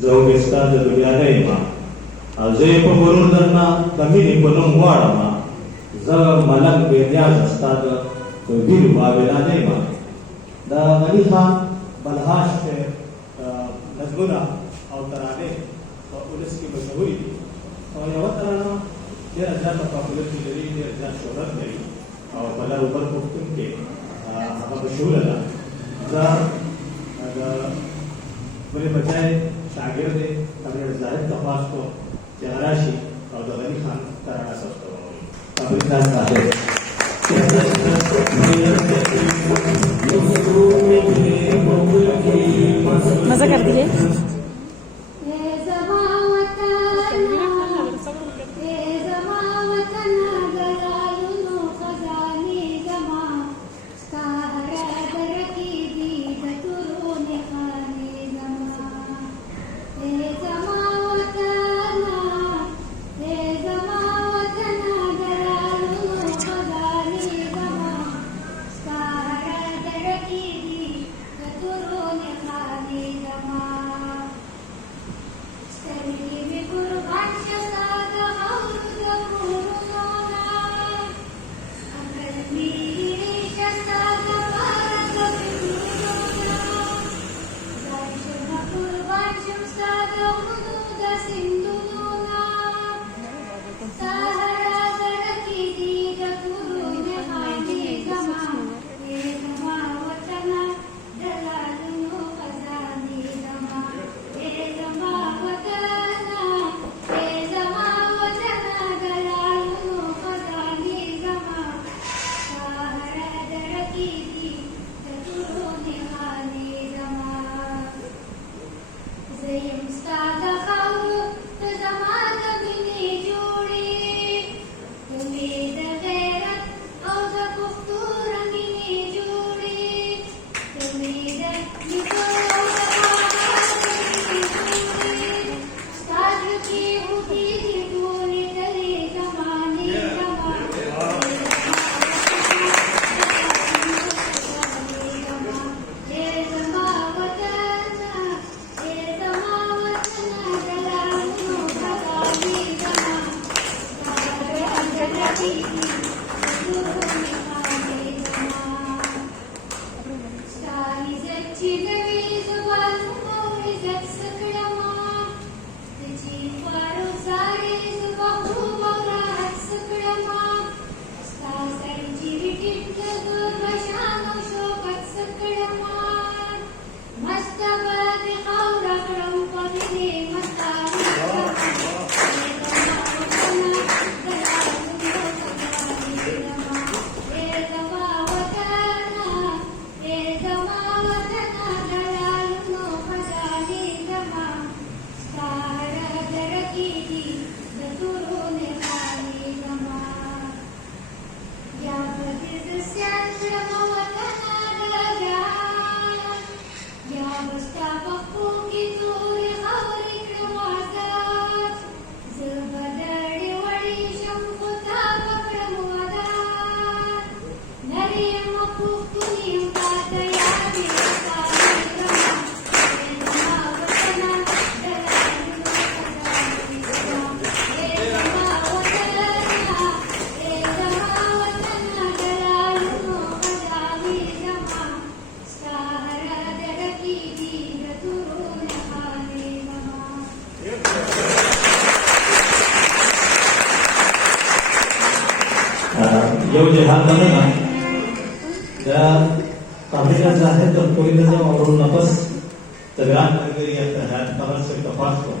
Zau Estado do Diadema, a Zé Pomoruna Camini Pononguarama, Za Malang Beriaza Estado do Viru Babeladema, da Maniha Balhash Nazguna Autarane, police की मशहूरी और यवतराना ये अजा popular की जरी ये अजा शोहरत नहीं और बला ऊपर पुख्तन के हम मशहूर है जा बड़े बचाए शागिर्द हमने जाहिर तफास को जहराशी और दगनी खान कराना सकते हो काबिल खान साहब मजा कर दिए Yo jahat mana? Dan kami dah jahat terpoin saja orang nafas tergerak negeri yang terhadap kawan serta pas.